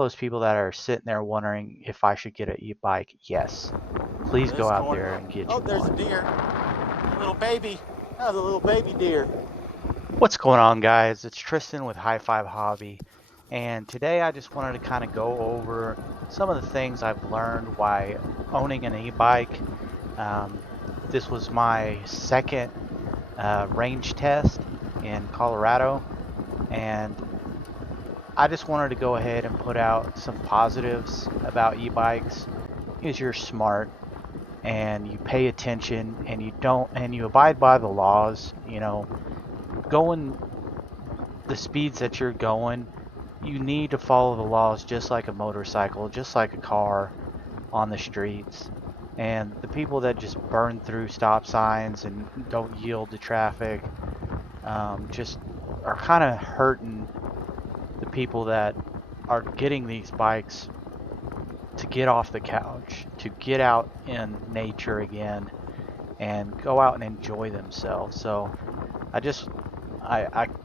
those people that are sitting there wondering if I should get an e-bike, yes, please go This out corner. there and get Oh, you there's a one. deer. A little baby. That was a little baby deer. What's going on, guys? It's Tristan with High Five Hobby, and today I just wanted to kind of go over some of the things I've learned while owning an e-bike. Um, this was my second range test in Colorado, and I just wanted to go ahead and put out some positives about e-bikes. Is you're smart and you pay attention and you abide by the laws. Going the speeds that you're going, you need to follow the laws just like a motorcycle, just like a car on the streets. And the people that just burn through stop signs and don't yield to traffic just are kind of hurting the people that are getting these bikes to get off the couch, to get out in nature again and go out and enjoy themselves. So I just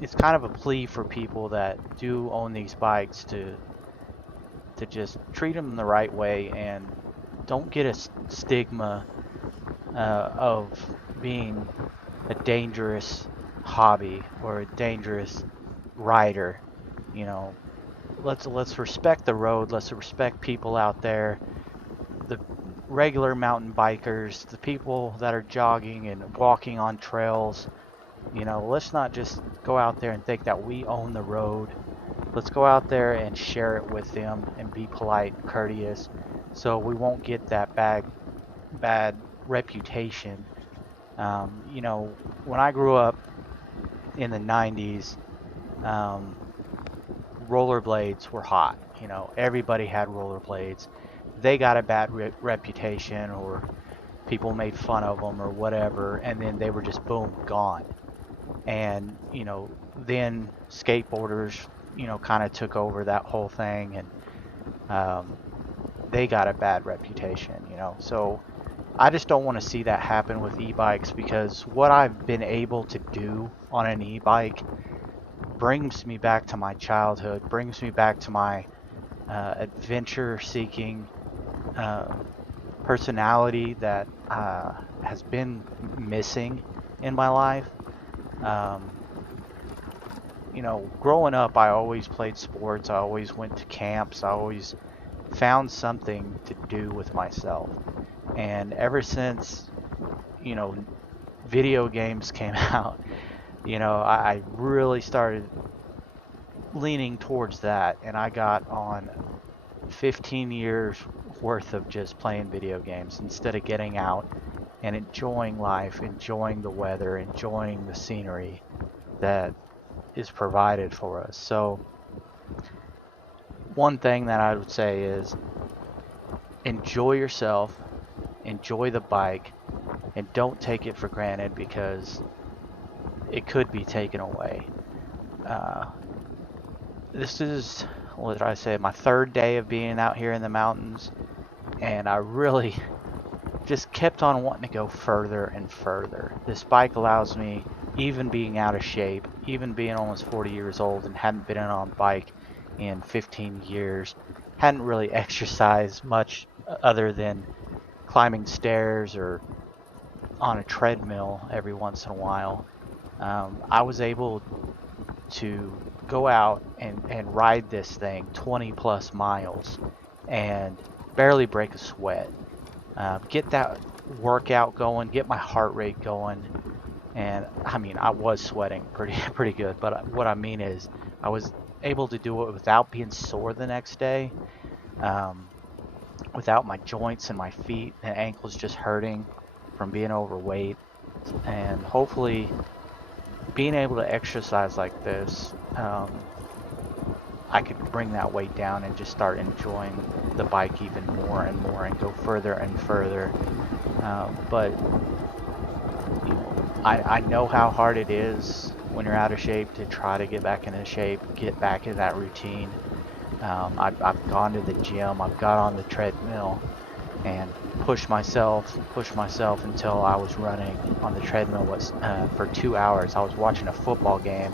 it's kind of a plea for people that do own these bikes to just treat them the right way and don't get a stigma of being a dangerous hobby or a dangerous rider. You know, let's respect the road. Let's respect people out there, the regular mountain bikers, the people that are jogging and walking on trails. Let's not just go out there and think that we own the road. Let's go out there and share it with them and be polite and courteous so we won't get that bad reputation. When I grew up in the 90s, um, rollerblades were hot. Everybody had rollerblades. They got a bad reputation, or people made fun of them or whatever, and then they were just boom, gone. And then skateboarders kind of took over that whole thing, and um, they got a bad reputation. So I just don't want to see that happen with e-bikes, because what I've been able to do on an e-bike brings me back to my childhood, brings me back to my adventure seeking uh, personality that has been missing in my life. um, Growing up, I always played sports. I always went to camps. I always found something to do with myself. And ever since, you know, video games came out, I really started leaning towards that. And I got on 15 years worth of just playing video games instead of getting out and enjoying life, enjoying the weather, enjoying the scenery that is provided for us. So one thing that I would say is enjoy yourself, enjoy the bike, and don't take it for granted, because it could be taken away. Uh, this is, what did I say, my third day of being out here in the mountains, and I really just kept on wanting to go further and further. This bike allows me, even being out of shape, even being almost 40 years old and hadn't been on a bike in 15 years, hadn't really exercised much other than climbing stairs or on a treadmill every once in a while. I was able to go out and ride this thing 20 plus miles and barely break a sweat. Get that workout going, get my heart rate going. And I mean, I was sweating pretty good, but what I mean is I was able to do it without being sore the next day, um, without my joints and my feet and ankles just hurting from being overweight. And hopefully being able to exercise like this, I could bring that weight down and just start enjoying the bike even more and more and go further and further. But I know how hard it is when you're out of shape to try to get back into shape, get back in that routine. I've gone to the gym, I've got on the treadmill and pushed myself until I was running on the treadmill for 2 hours. I was watching a football game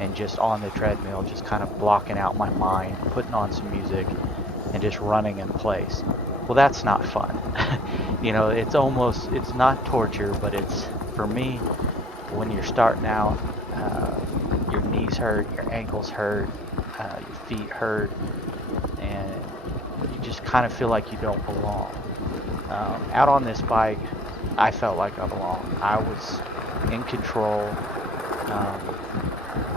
and just on the treadmill, just kind of blocking out my mind, putting on some music, and just running in place. Well, that's not fun. You know, it's not torture, but it's, for me, when you're starting out, your knees hurt, your ankles hurt, your feet hurt, and you just kind of feel like you don't belong. Out on this bike, I felt like I belonged. I was in control,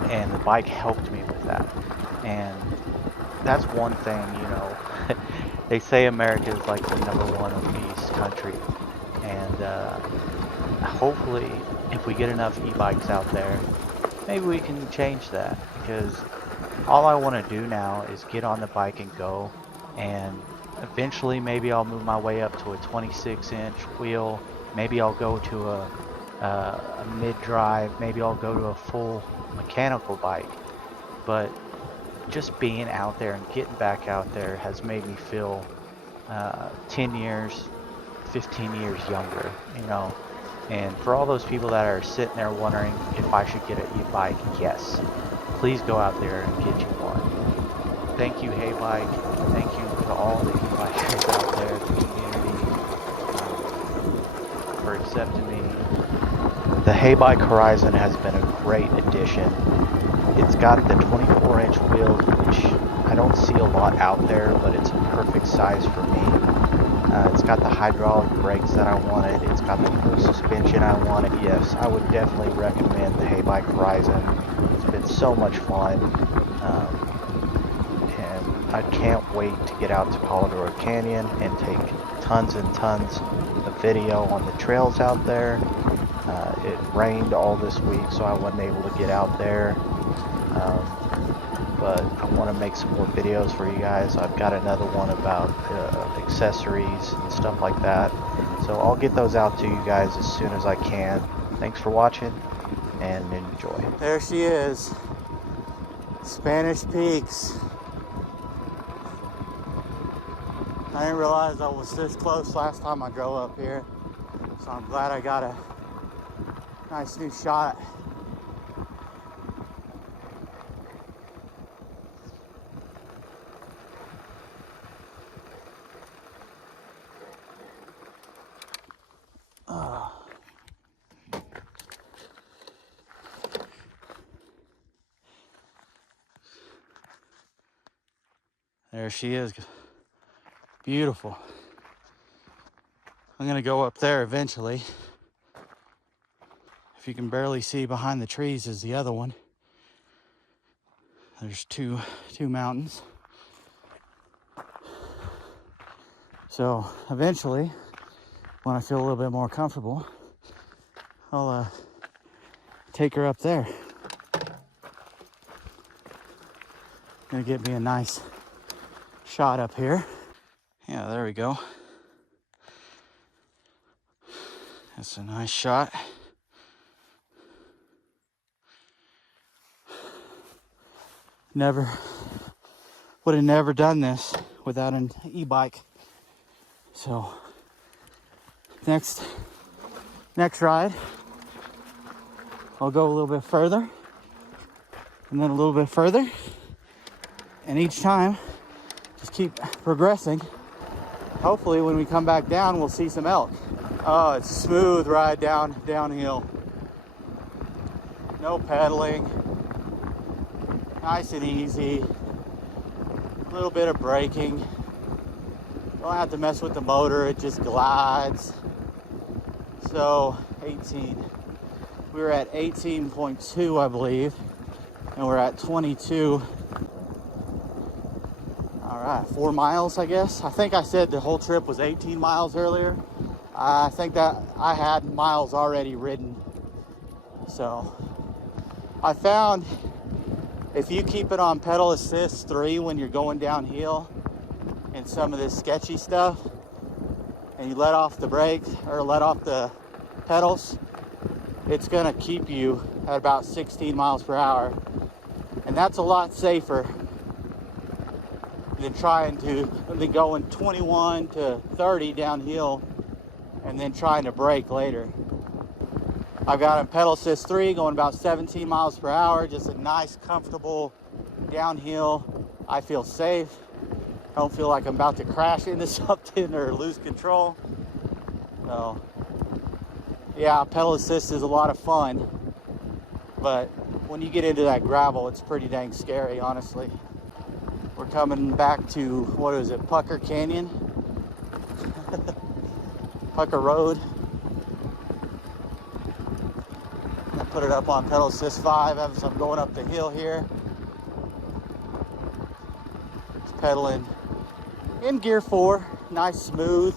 and the bike helped me with that. And that's one thing, you know. They say America is like the #1 obese country, and hopefully, if we get enough e-bikes out there, maybe we can change that. Because all I want to do now is get on the bike and go, and eventually maybe I'll move my way up to a 26-inch wheel. Maybe I'll go to a mid-drive. Maybe I'll go to a full mechanical bike. But just being out there and getting back out there has made me feel 10 years, 15 years younger, you know. And for all those people that are sitting there wondering if I should get an e-bike, yes, please go out there and get you one. Thank you, Heybike. Thank you to all the e-bikers out there, the community, for accepting me. The Heybike Horizon has been a great addition. It's got the 24-inch wheels, which I don't see a lot out there, but it's a perfect size for me. It's got the hydraulic brakes that I wanted. It's got the full suspension I wanted. Yes, I would definitely recommend the Heybike Horizon. It's been so much fun. And I can't wait to get out to Colorado Canyon and take tons and tons of video on the trails out there. It rained all this week, so I wasn't able to get out there. But I want to make some more videos for you guys. I've got another one about accessories and stuff like that. So I'll get those out to you guys as soon as I can. Thanks for watching and enjoy. There she is, Spanish Peaks. I didn't realize I was this close last time I drove up here, so I'm glad I got a nice new shot. There she is. Beautiful. I'm gonna go up there eventually. If you can barely see behind the trees is the other one. There's two mountains. So eventually, when I feel a little bit more comfortable, I'll take her up there. Gonna get me a nice shot up here. Yeah, there we go. That's a nice shot. Would have never done this without an e-bike. So next ride, I'll go a little bit further and then a little bit further. And each time, just keep progressing. Hopefully when we come back down, we'll see some elk. Oh, it's a smooth ride downhill. No pedaling. Nice and easy. A little bit of braking. Don't have to mess with the motor, it just glides. So 18. We were at 18.2, I believe, and we're at 22. All right, 4 miles, I guess. I think I said the whole trip was 18 miles earlier. I think that I had miles already ridden. So I found if you keep it on pedal assist 3 when you're going downhill and some of this sketchy stuff, and you let off the brakes or let off the pedals, it's gonna keep you at about 16 miles per hour. And that's a lot safer than going 21 to 30 downhill and then trying to brake later. I've got a pedal assist 3 going about 17 miles per hour. Just a nice, comfortable downhill. I feel safe. I don't feel like I'm about to crash into something or lose control. So, yeah, pedal assist is a lot of fun. But when you get into that gravel, it's pretty dang scary, honestly. We're coming back to, what is it, Pucker Canyon? Pucker Road. I put it up on pedal assist 5 as I'm going up the hill here. Just pedaling in gear 4, nice smooth,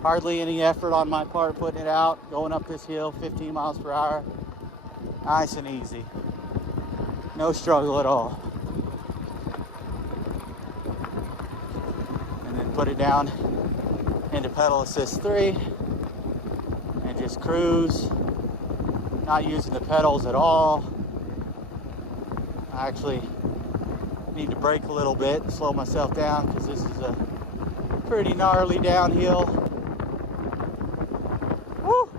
hardly any effort on my part putting it out, going up this hill 15 miles per hour, nice and easy, no struggle at all. And then put it down into pedal assist 3 and just cruise. Not using the pedals at all. I actually need to brake a little bit and slow myself down because this is a pretty gnarly downhill. Woo!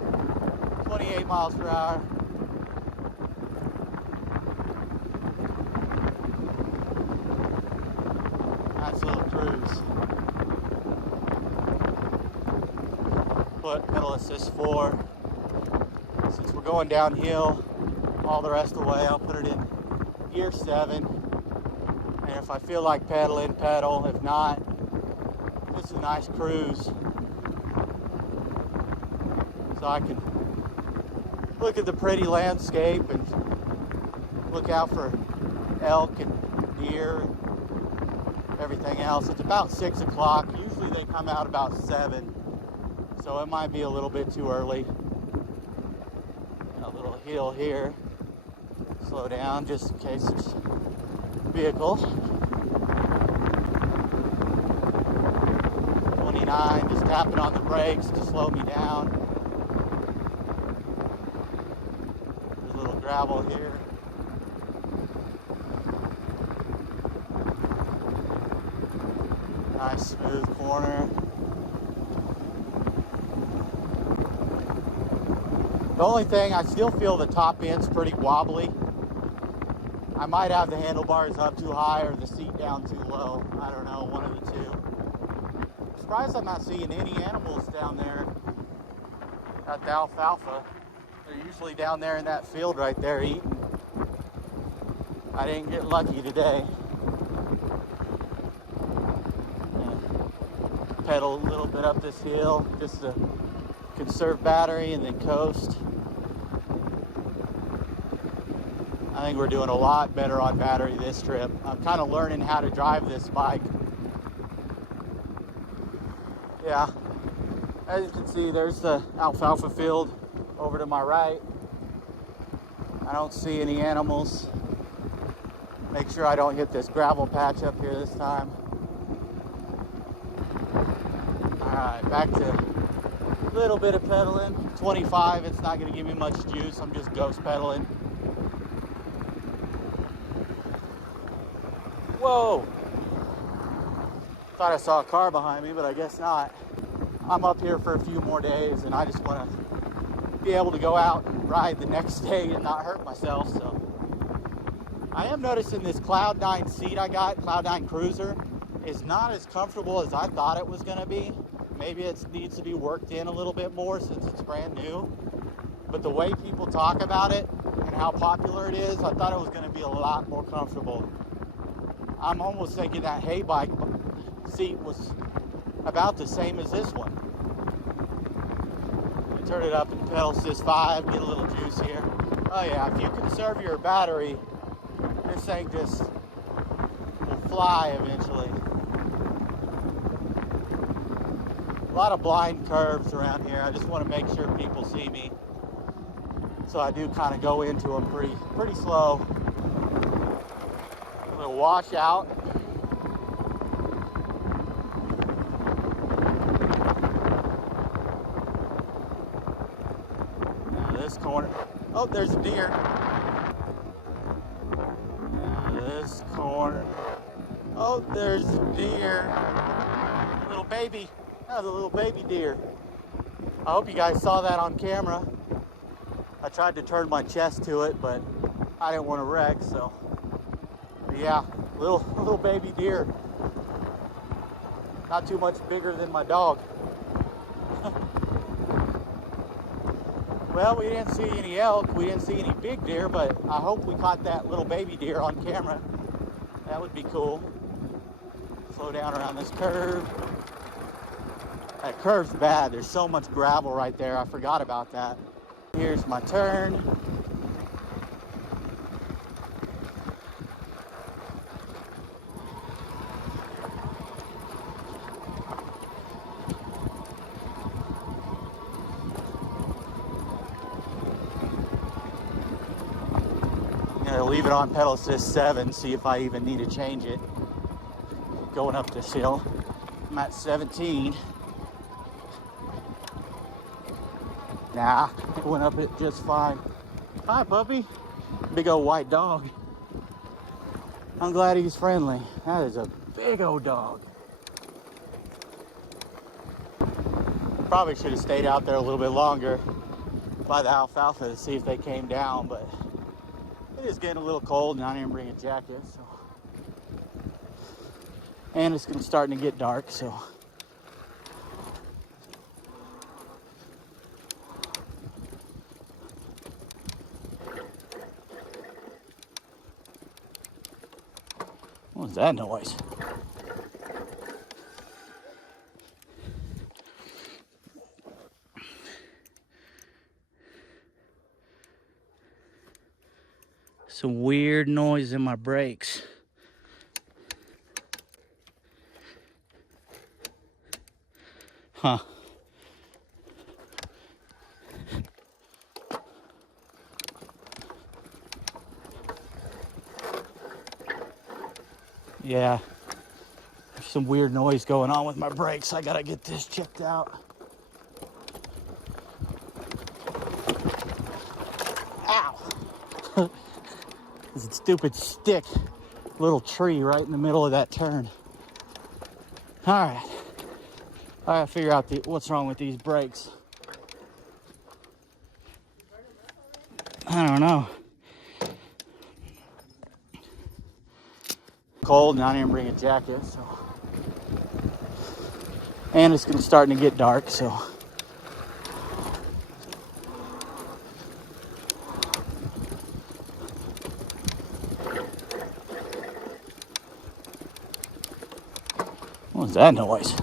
28 miles per hour. Nice little cruise. Put pedal assist 4. Since we're going downhill all the rest of the way, I'll put it in gear 7. And if I feel like pedaling, pedal. If not, just a nice cruise. So I can look at the pretty landscape and look out for elk and deer and everything else. It's about 6 o'clock. Usually they come out about 7. So it might be a little bit too early. Hill here. Slow down just in case there's a vehicle. 29, just tapping on the brakes to slow me down. There's a little gravel here. Nice smooth corner. The only thing, I still feel the top end's pretty wobbly. I might have the handlebars up too high or the seat down too low. I don't know, one of the two. I'm surprised I'm not seeing any animals down there at the alfalfa. They're usually down there in that field right there eating. I didn't get lucky today. And pedal a little bit up this hill just to conserve battery and then coast. I think we're doing a lot better on battery this trip. I'm kind of learning how to drive this bike. Yeah, as you can see, there's the alfalfa field over to my right. I don't see any animals. Make sure I don't hit this gravel patch up here this time. All right, back to a little bit of pedaling. 25, it's not gonna give me much juice. I'm just ghost pedaling. Whoa! Thought I saw a car behind me, but I guess not. I'm up here for a few more days and I just want to be able to go out and ride the next day and not hurt myself. So I am noticing this Cloud 9 seat I got, Cloud 9 Cruiser, is not as comfortable as I thought it was going to be. Maybe it needs to be worked in a little bit more since it's brand new. But the way people talk about it and how popular it is, I thought it was going to be a lot more comfortable. I'm almost thinking that Heybike seat was about the same as this one. I turn it up in pedal assist 5, get a little juice here. Oh yeah, if you conserve your battery, this thing just will fly eventually. A lot of blind curves around here. I just want to make sure people see me. So I do kind of go into them pretty slow. I'm gonna wash out. Now this corner. Oh, there's a deer. Now this corner. Oh, there's a deer. Little baby. That was a little baby deer. I hope you guys saw that on camera. I tried to turn my chest to it, but I didn't want to wreck, so. But yeah, little baby deer. Not too much bigger than my dog. Well, we didn't see any elk, we didn't see any big deer, but I hope we caught that little baby deer on camera. That would be cool. Slow down around this curve. That curve's bad. There's so much gravel right there. I forgot about that. Here's my turn. I'm gonna leave it on pedal assist 7, see if I even need to change it. Going up this hill. I'm at 17. Nah, it went up it just fine. Hi, puppy. Big old white dog. I'm glad he's friendly. That is a big old dog. Probably should have stayed out there a little bit longer by the alfalfa to see if they came down, but it is getting a little cold and I didn't bring a jacket, so. And it's starting to get dark, so. What was that noise? Some weird noise in my brakes. Huh. Yeah. There's some weird noise going on with my brakes. I gotta get this checked out. Ow. This stupid stick. Little tree right in the middle of that turn. All right. I gotta figure out what's wrong with these brakes. I don't know. Cold and I didn't bring a jacket, so. And it's starting to get dark, so. What was that noise?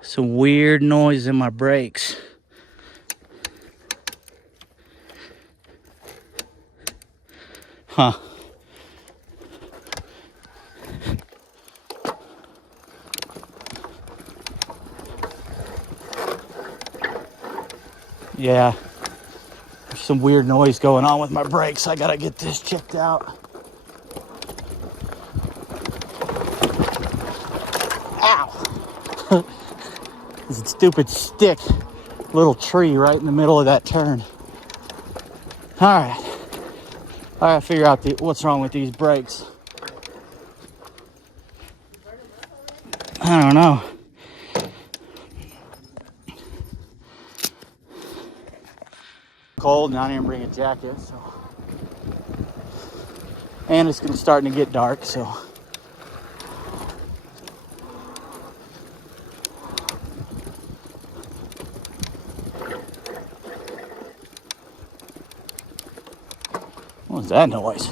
Some weird noise in my brakes. Huh. Yeah. There's some weird noise going on with my brakes. I gotta get this checked out. Ow. This stupid stick. Little tree right in the middle of that turn. All right. I gotta figure out what's wrong with these brakes. I don't know. Cold and I didn't bring a jacket, so. And it's starting to get dark, so. What was that noise?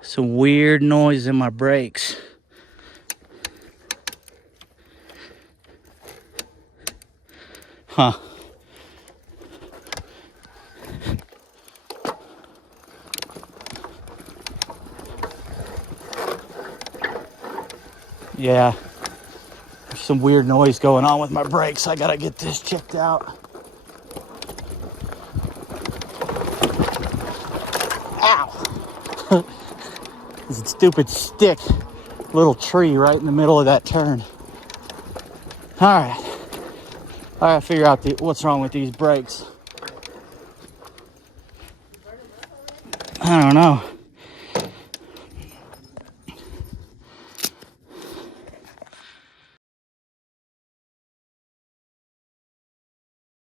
Some weird noise in my brakes. Huh. Yeah. There's some weird noise going on with my brakes. I gotta get this checked out. Ow. This stupid stick. Little tree right in the middle of that turn. All right. I gotta figure out what's wrong with these brakes. I don't know.